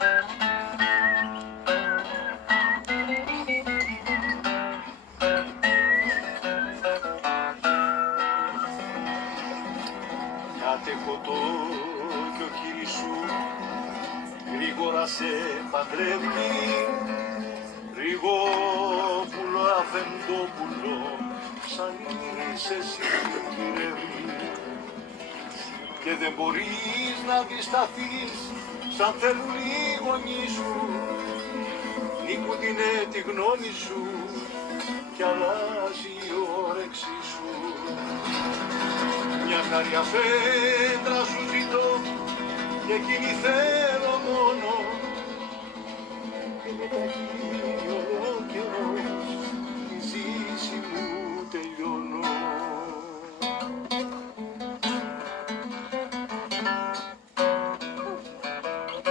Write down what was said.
Κάτε ποτό κι ο κύρις σου γρήγορα σε παντρεύει, Ριγόπουλο Αφεντόπουλο, σαν είσαι εσύ κυρεύει. Και δεν μπορείς να αντισταθείς, σαν θέλουν οι γονείς σου, νικουτινέ τη γνώμη σου κι αλλάζει η όρεξή σου. Μια χάρια πέτρα σου ζητώ και εκείνη θέλει